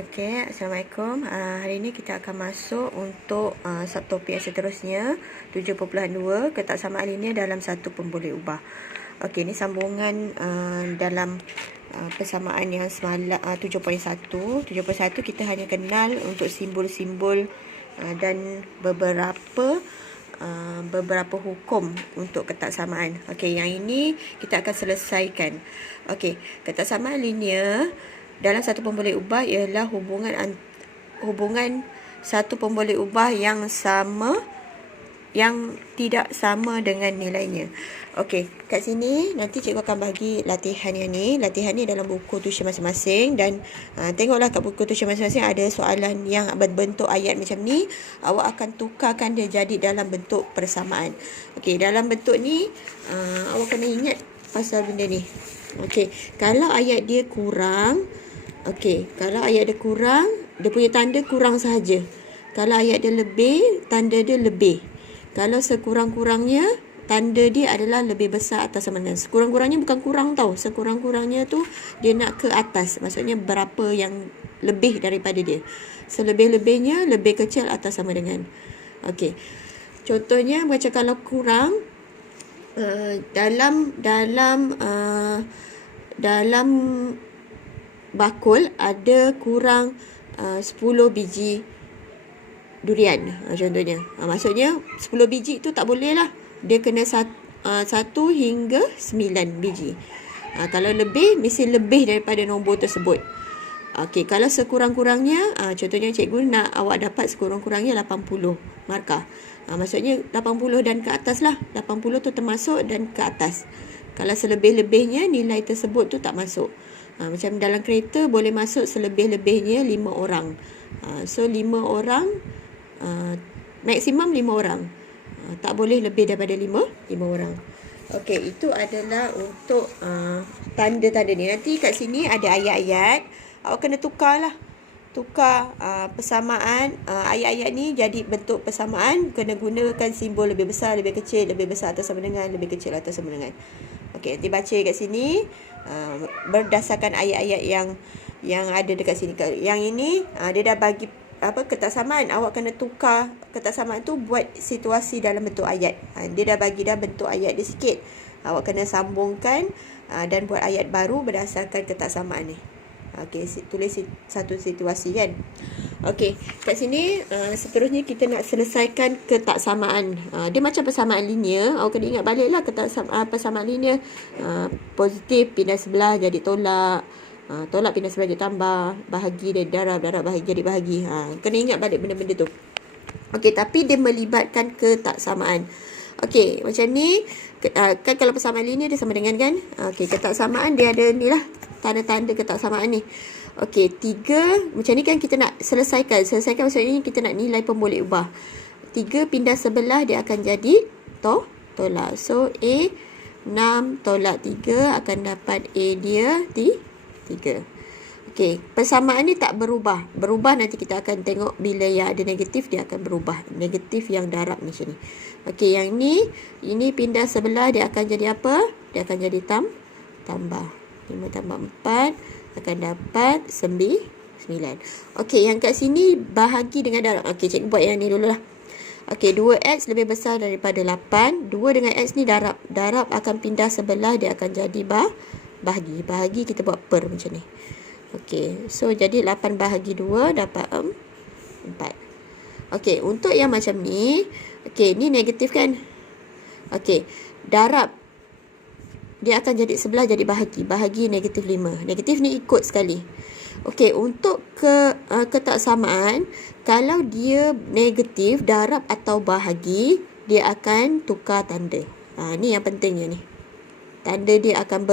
Okey, Assalamualaikum. Hari ini kita akan masuk untuk subtopik yang seterusnya, 7.2, ketaksamaan linear dalam satu pemboleh ubah. Okey, ini sambungan dalam persamaan yang semalam 7.1. 7.1 kita hanya kenal untuk simbol-simbol dan beberapa hukum untuk ketaksamaan. Okey, yang ini kita akan selesaikan. Okey, ketaksamaan linear dalam satu pemboleh ubah ialah hubungan satu pemboleh ubah yang tidak sama dengan nilainya. Okey, kat sini nanti cikgu akan bagi latihan yang ni. Latihan ni dalam buku tuition masing-masing dan tengoklah kat buku tuition masing-masing ada soalan yang berbentuk ayat macam ni. Awak akan tukarkan dia jadi dalam bentuk persamaan. Okey, dalam bentuk ni awak kena ingat pasal benda ni. Okey, kalau ayat dia kurang, kalau ayat dia kurang, dia punya tanda kurang sahaja. Kalau ayat dia lebih, tanda dia lebih. Kalau sekurang-kurangnya, tanda dia adalah lebih besar atau sama dengan. Sekurang-kurangnya bukan kurang tau. Sekurang-kurangnya tu dia nak ke atas. Maksudnya berapa yang lebih daripada dia. Selebih-lebihnya lebih kecil atau sama dengan. Okey. Contohnya macam kalau kurang dalam bakul ada kurang 10 biji durian contohnya. Maksudnya 10 biji tu tak boleh lah. Dia kena 1 hingga 9 biji. Kalau lebih, mesti lebih daripada nombor tersebut. Okey, kalau sekurang-kurangnya, contohnya cikgu nak awak dapat sekurang-kurangnya 80 markah. Maksudnya 80 dan ke atas lah. 80 tu termasuk dan ke atas. Kalau selebih-lebihnya, nilai tersebut tu tak masuk. Macam dalam kereta boleh masuk selebih-lebihnya 5 orang. So 5 orang, maksimum 5 orang. Tak boleh lebih daripada 5 orang. Okey, itu adalah untuk tanda-tanda ni. Nanti kat sini ada ayat-ayat. Awak kena tukarlah. Tukar persamaan. Ayat-ayat ni jadi bentuk persamaan. Kena gunakan simbol lebih besar, lebih kecil, lebih besar atau sama dengan, lebih kecil atau sama dengan. Okey, nanti baca kat sini berdasarkan ayat-ayat yang ada dekat sini. Yang ini dia dah bagi ketaksamaan. Awak kena tukar ketaksamaan tu buat situasi dalam bentuk ayat. Dia dah bagi bentuk ayat dia sikit. Awak kena sambungkan dan buat ayat baru berdasarkan ketaksamaan ni. Okey, tulis satu situasi kan. Okey, kat sini seterusnya kita nak selesaikan ketaksamaan. Dia macam persamaan linear. Awak kena ingat baliklah persamaan linear. Positif pindah sebelah jadi tolak. Tolak pindah sebelah jadi tambah. Bahagi dari darab bahagi jadi bahagi. Kena ingat balik benda-benda tu. Okey, tapi dia melibatkan ketaksamaan. Okey, macam ni. Kan kalau persamaan linear dia sama dengan kan. Okey, ketaksamaan dia ada ni lah. Tanda-tanda ketaksamaan ni. Okey, 3. Macam ni kan kita nak selesaikan. Selesaikan maksudnya kita nak nilai pemboleh ubah. 3 pindah sebelah dia akan jadi tolak. So, A 6 tolak 3 akan dapat A dia 3. Okey, persamaan ni tak berubah. Berubah nanti kita akan tengok bila yang ada negatif dia akan berubah. Negatif yang darab macam ni. Okey, yang ini pindah sebelah dia akan jadi apa? Dia akan jadi tambah. 5 tambah 4 akan dapat 9. Okey, yang kat sini bahagi dengan darab. Okey, cikgu buat yang ni dululah. Okey, 2x lebih besar daripada 8. 2 dengan x ni darab. Darab akan pindah sebelah, dia akan jadi bahagi. Bahagi kita buat per macam ni. Okey, so jadi 8 bahagi 2 dapat 4. Okey, untuk yang macam ni, okey, ni negatif kan? Okey, darab dia akan jadi sebelah jadi bahagi. Bahagi negatif 5. Negatif ni ikut sekali. Okey, untuk ketaksamaan, kalau dia negatif, darab atau bahagi, dia akan tukar tanda. Ni yang pentingnya ni. Tanda dia akan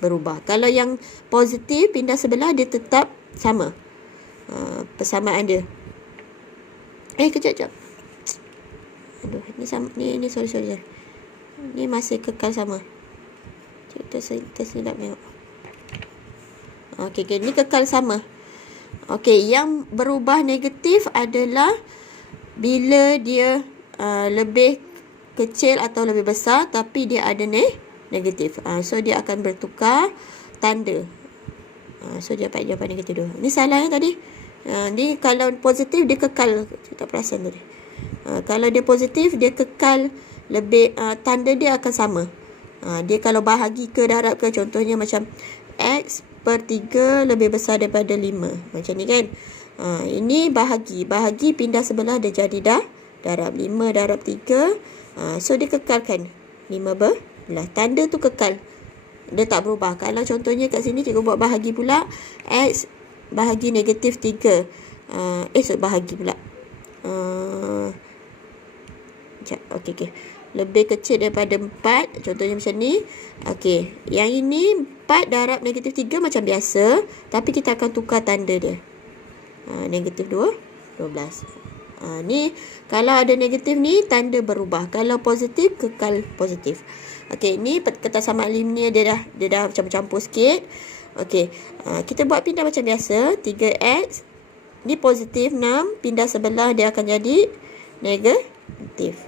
berubah. Kalau yang positif, pindah sebelah, dia tetap sama. Persamaan dia. Kejap. Aduh, ni sorry. Ni masih kekal sama. Kita silap tengok. Okey, ni kekal sama. Okey, yang berubah negatif adalah bila dia lebih kecil atau lebih besar tapi dia ada negatif. So dia akan bertukar tanda. So dia dapat jawapan negatif 2. Ni salah yang tadi. Ni kalau positif dia kekal. Saya tak perasan tadi. Kalau dia positif dia kekal lebih, tanda dia akan sama. Dia kalau bahagi ke darab ke, contohnya macam X per 3 lebih besar daripada 5. Macam ni kan. Ini bahagi. Bahagi pindah sebelah dia jadi darab. 5 darab 3. So dia kekalkan 5 belah. Tanda tu kekal. Dia tak berubah. Kalau contohnya kat sini cikgu buat bahagi pula. X bahagi negatif 3. Bahagi pula. Okey. Lebih kecil daripada 4. Contohnya macam ni. Okey. Yang ini 4 darab negatif 3 macam biasa. Tapi kita akan tukar tanda dia. Negatif 12. Ni kalau ada negatif ni tanda berubah. Kalau positif kekal positif. Okey, ni kertas sama alimnya dia dah macam campur sikit. Okey. Kita buat pindah macam biasa. 3x ni positif 6, pindah sebelah dia akan jadi negatif.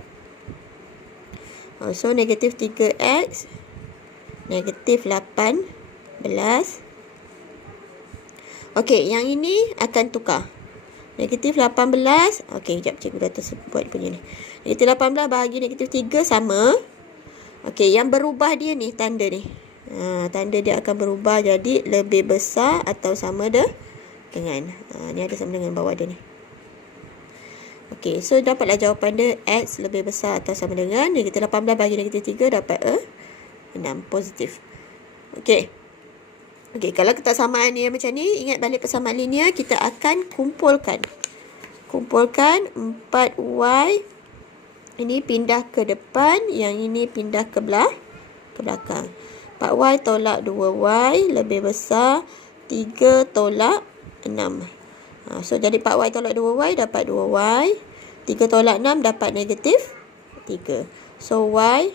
So negatif 3x negatif 18. Okey, yang ini akan tukar. Negatif 18. Okey, sekejap cikgu dah buat punya ni. Negatif 18 bahagi negatif 3 sama. Okey, yang berubah dia ni tanda ni. Tanda dia akan berubah jadi lebih besar atau sama dengan. Ni ada sama dengan bawah dia ni. Okey, so dapatlah jawapan dia X lebih besar atau sama dengan negatif 18 bahagi negatif 3 dapat 6 positif. Okey. Okey, kalau kesamaan ni macam ni, ingat balik persamaan linear, kita akan kumpulkan. Kumpulkan 4y. Ini pindah ke depan, yang ini pindah ke belakang. 4y tolak 2y lebih besar 3 tolak 6. So jadi 4y tolak 2y dapat 2y. 3 tolak 6 dapat negatif 3. So y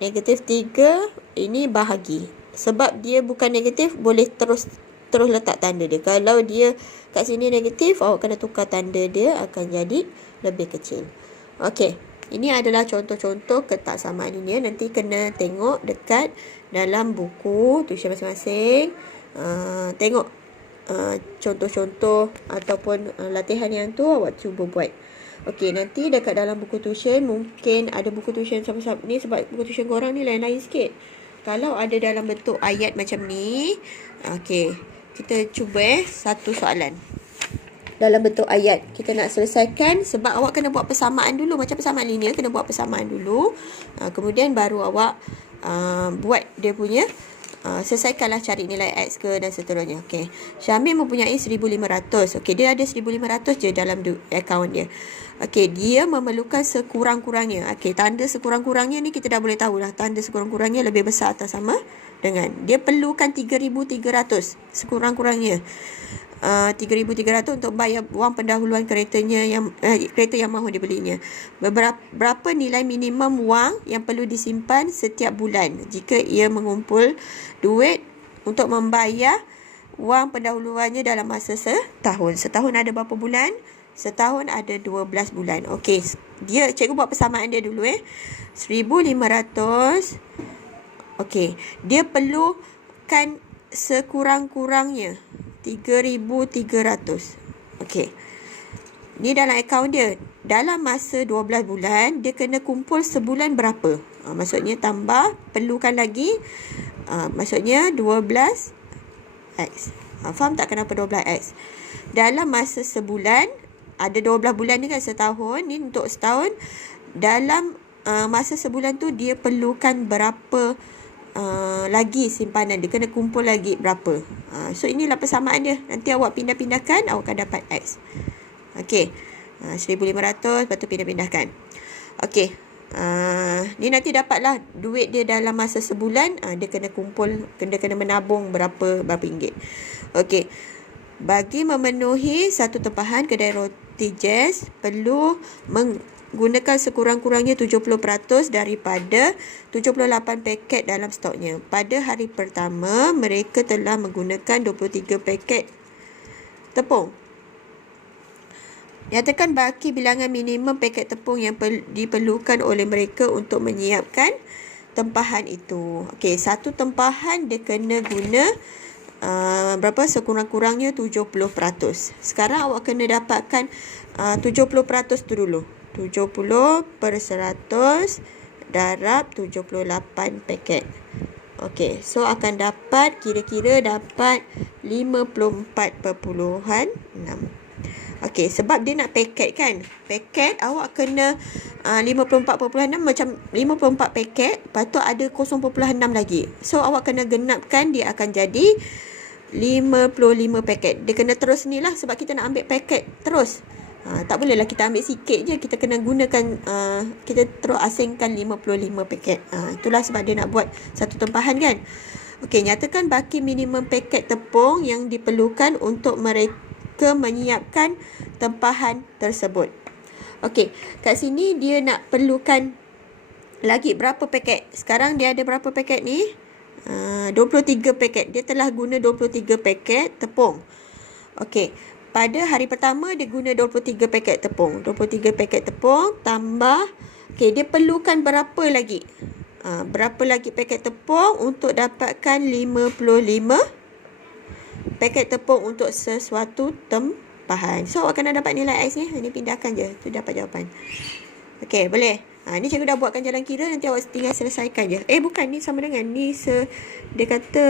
negatif 3 ini bahagi. Sebab dia bukan negatif, boleh terus letak tanda dia. Kalau dia kat sini negatif, awak kena tukar tanda dia akan jadi lebih kecil. Okey, ini adalah contoh-contoh ketaksamaan linear. Nanti kena tengok dekat dalam buku tuition masing-masing. Tengok contoh-contoh ataupun latihan yang tu awak cuba buat. Okey, nanti dekat dalam buku tuition mungkin ada buku tuition sama-sama ni, sebab buku tuition korang ni lain-lain sikit. Kalau ada dalam bentuk ayat macam ni, okey, kita cuba satu soalan. Dalam bentuk ayat kita nak selesaikan, sebab awak kena buat persamaan dulu. Macam persamaan linear kena buat persamaan dulu, kemudian baru awak buat dia punya, selesaikanlah cari nilai X ke dan seterusnya. Okey, Syamil mempunyai 1500. Okey, dia ada 1500 je dalam akaun dia. Okey, dia memerlukan sekurang-kurangnya. Okey, tanda sekurang-kurangnya ni kita dah boleh tahu dah. Tanda sekurang-kurangnya lebih besar atau sama dengan. Dia perlukan 3300 sekurang-kurangnya. 3,300 untuk bayar wang pendahuluan keretanya kereta yang mahu dibelinya. Berapa nilai minimum wang yang perlu disimpan setiap bulan jika ia mengumpul duit untuk membayar wang pendahuluannya dalam masa setahun. Setahun ada berapa bulan? Setahun ada 12 bulan. Okey, cikgu buat persamaan dia dulu 1,500. Okey, dia perlukan sekurang-kurangnya 3,300. Okey. Ni dalam akaun dia. Dalam masa 12 bulan, dia kena kumpul sebulan berapa? Maksudnya tambah, perlukan lagi. Maksudnya 12x. Faham tak kenapa 12x? Dalam masa sebulan, ada 12 bulan ni kan setahun. Ni untuk setahun. Dalam masa sebulan tu, dia perlukan berapa lagi simpanan dia, kena kumpul lagi berapa. So inilah persamaan dia. Nanti awak pindah-pindahkan, awak akan dapat X. Okey, 1,500, lepas tu pindah-pindahkan. Okey, ni nanti dapatlah duit dia dalam masa sebulan. Dia kena kumpul, kena menabung berapa ringgit. Okey, bagi memenuhi satu tempahan, kedai roti Jazz perlu gunakan sekurang-kurangnya 70% daripada 78 paket dalam stoknya. Pada hari pertama, mereka telah menggunakan 23 paket tepung. Nyatakan baki bilangan minimum paket tepung yang diperlukan oleh mereka untuk menyiapkan tempahan itu. Okey, satu tempahan dia kena guna berapa, sekurang-kurangnya 70%. Sekarang awak kena dapatkan 70% tu dulu. 70/100 darab 78 paket. Okey, so akan dapat, kira-kira dapat 54.6. Okey, sebab dia nak paket kan. Paket awak kena 54.6 macam 54 paket, lepas tu ada 0.6 lagi. So awak kena genapkan, dia akan jadi 55 paket. Dia kena terus ni lah sebab kita nak ambil paket terus. Tak boleh lah kita ambil sikit je. Kita kena gunakan, kita terus asingkan 55 paket. Itulah sebab dia nak buat satu tempahan kan. Okey, nyatakan baki minimum paket tepung yang diperlukan untuk mereka menyiapkan tempahan tersebut. Okey, kat sini dia nak perlukan lagi berapa paket. Sekarang dia ada berapa paket ni? 23 paket. Dia telah guna 23 paket tepung. Okey, pada hari pertama dia guna 23 paket tepung. 23 paket tepung tambah, okey, dia perlukan berapa lagi? Berapa lagi paket tepung untuk dapatkan 55 paket tepung untuk sesuatu tempahan. So, awak kena dapat nilai X ni. Ini pindahkan je. Tu dapat jawapan. Okey, boleh. Ni cikgu dah buatkan jalan kira. Nanti awak tinggal selesaikan je. Bukan. Ni sama dengan. Ni dia kata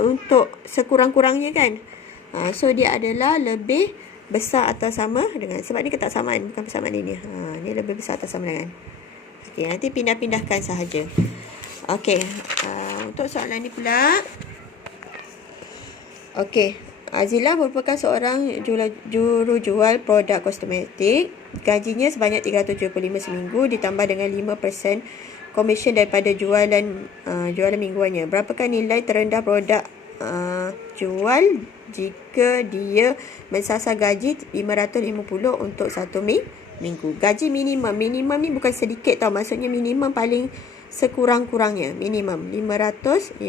untuk sekurang-kurangnya kan. So, dia adalah lebih besar atau sama dengan. Sebab ni ketaksamaan. Bukan persamaan ini. Ni lebih besar atau sama dengan. Okey, nanti pindah-pindahkan sahaja. Okey. Untuk soalan ni pula. Okey, Azila merupakan seorang jurujual produk kosmetik. Gajinya sebanyak 375 seminggu ditambah dengan 5% komisen daripada jualan mingguannya. Berapakah nilai terendah produk jual jika dia mensasar gaji 550 untuk satu minggu? Gaji minimum. Minimum ni bukan sedikit tau. Maksudnya minimum paling sekurang-kurangnya. Minimum 550.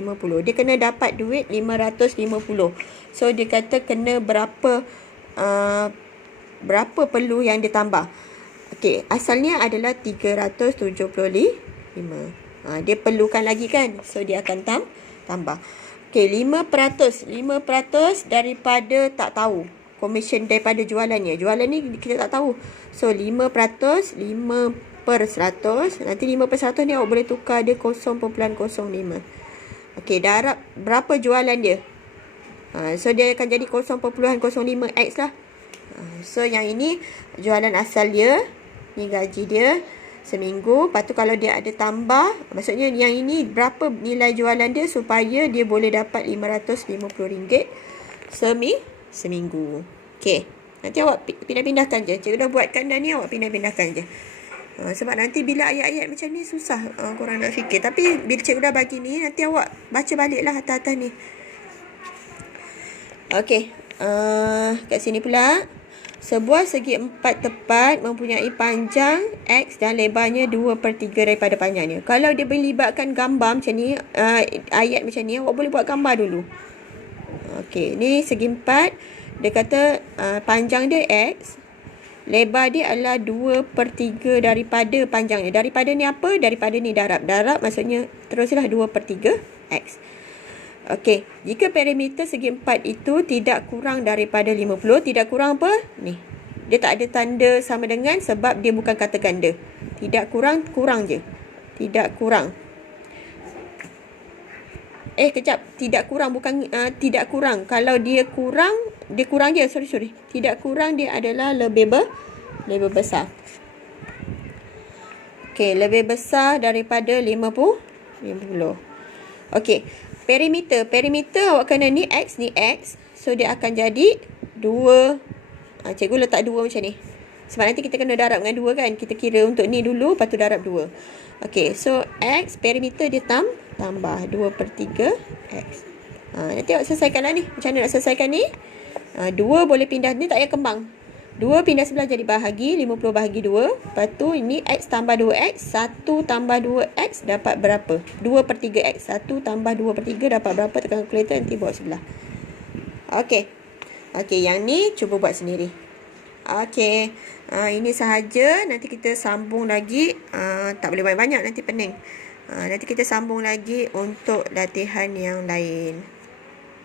Dia kena dapat duit 550. So, dia kata kena berapa perlu yang ditambah. Okey, asalnya adalah 375. Dia perlukan lagi kan. So, dia akan tambah. Okey, 5% daripada tak tahu. Komisen daripada jualannya. Jualan ni kita tak tahu. So, 5%, 5/100. Nanti 5/100 ni awak boleh tukar dia 0.05. Okey, darab berapa jualan dia. So, dia akan jadi 0.05x lah. So, yang ini jualan asal dia. Ni gaji dia seminggu. Lepas tu kalau dia ada tambah, maksudnya yang ini berapa nilai jualan dia supaya dia boleh dapat RM550 seminggu. Okey, nanti awak pindah-pindahkan je. Cikgu dah buatkan dah ni, awak pindah-pindahkan je. Sebab nanti bila ayat-ayat macam ni susah korang nak fikir. Tapi bila cikgu dah bagi ni, nanti awak baca balik lah atas-atas ni. Okey, kat sini pula. Sebuah segi empat tepat mempunyai panjang X dan lebarnya 2/3 daripada panjangnya. Kalau dia melibatkan gambar macam ni, ayat macam ni, awak boleh buat gambar dulu. Okey, ni segi empat. Dia kata panjang dia X. Lebar dia adalah 2/3 daripada panjangnya. Daripada ni apa? Daripada ni darab. Darab maksudnya teruslah 2/3 X. Okey. Jika perimeter segi empat itu tidak kurang daripada 50. Tidak kurang apa? Ni. Dia tak ada tanda sama dengan sebab dia bukan kata ganda. Tidak kurang, kurang je. Tidak kurang. Kejap. Tidak kurang bukan tidak kurang. Kalau dia kurang je. Sorry. Tidak kurang dia adalah lebih besar. Okey, lebih besar daripada 50. Okey. Perimeter awak kena ni X, ni X. So, dia akan jadi 2. Cikgu letak 2 macam ni. Sebab nanti kita kena darab dengan 2 kan. Kita kira untuk ni dulu, lepas tu darab 2. Okey, so X, perimeter dia tambah 2/3 X. Nanti awak selesaikanlah ni. Macam mana nak selesaikan ni? 2 boleh pindah, ni tak payah kembang. 2 pindah sebelah jadi bahagi, 50 bahagi 2. Lepas tu ini X tambah 2X, 1 tambah 2X dapat berapa? 2/3X. 1 tambah 2/3 dapat berapa? Tekan kalkulator, nanti bawa sebelah. Okey, yang ni cuba buat sendiri. Okey, ini sahaja. Nanti kita sambung lagi. Tak boleh banyak-banyak, nanti pening. Nanti kita sambung lagi untuk latihan yang lain.